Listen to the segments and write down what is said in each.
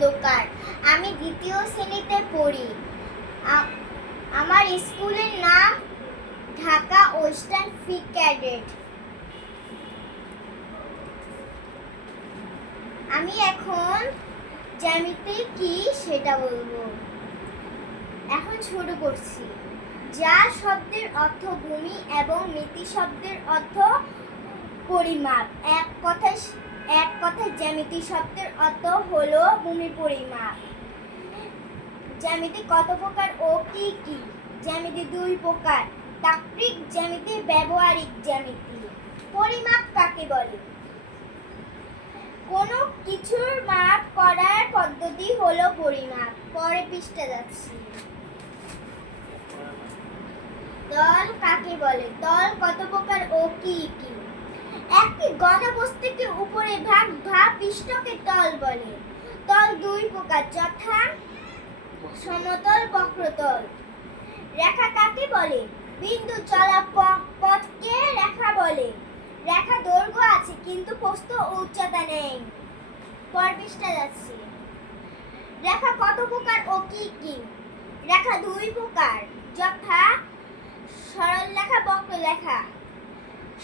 খন্দকার। আমি দ্বিতীয় শ্রেণীতে পড়ি। আমার স্কুলের নাম ঢাকা ওয়েস্টার্ন ফ্রি ক্যাডেট। আমি এখন জ্যামিতি কি সেটা বলবো। এখন শুরু করছি। যা শব্দের অর্থ ভূমি এবং মিতি শব্দের অর্থ পরিমাপ। এক কথায় জ্যামিতি শব্দের অর্থ হলো ভূমি পরিমাপ। জ্যামিতি কত প্রকার ও কি কি? জ্যামিতি দুই প্রকার: তাত্ত্বিক জ্যামিতি, ব্যবহারিক জ্যামিতি। পরিমাপ কাকে বলে? কোনো কিছুর মাপ করার পদ্ধতি হলো পরিমাপ। পরে পৃষ্ঠা যাচ্ছি। তল কাকে বলে? তল কত প্রকার ও কি কি? একটি ঘনবস্তুকে উপরে ভাগ পৃষ্ঠকে তল বলে। তল দুই প্রকার, যথা সমতল, বক্রতল। রেখা কাকে বলে? বিন্দু চলা পথকে রেখা বলে। রেখা দৈর্ঘ্য আছে কিন্তু প্রস্থ ও উচ্চতা নেই। পরের পৃষ্ঠা যাচ্ছি। রেখা কত প্রকার ও কি কি? রেখা দুই প্রকার, যথা সরল রেখা, বক্ররেখা।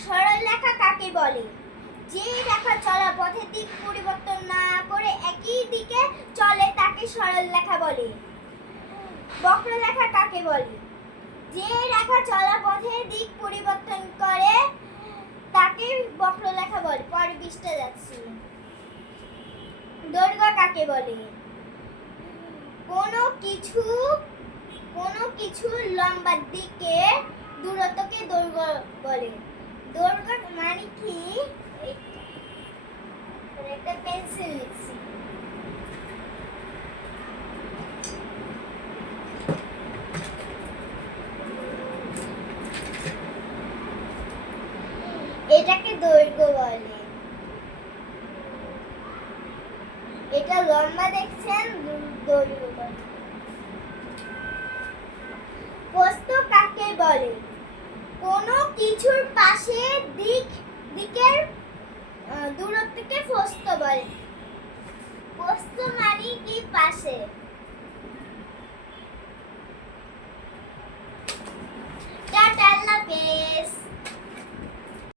সরল রেখা কাকে বলে? যে রেখা চলার পথে দিক পরিবর্তন না করে একই দিকে চলে তাকে সরল রেখা বলে। বক্ররেখা কাকে বলে? যে রেখা চলার পথে দিক পরিবর্তন করে তাকে বক্ররেখা বলে। পরের পৃষ্ঠা যাচ্ছি। দৈর্ঘ্য কাকে বলে? কোনো কিছু লম্বার দিকে দূরত্বকে দৈর্ঘ্য বলে। দৈর্ঘ্য মানে কি? একটা পেন্সিল নিচ্ছি। এটাকে দৈর্ঘ্য বলে। এটা লম্বা দেখছেন, দৈর্ঘ্য বলে। প্রস্থ কাকে বলে? কোনো কিছুর পাশে দিকের দূরত্বকে প্রস্থ বলে।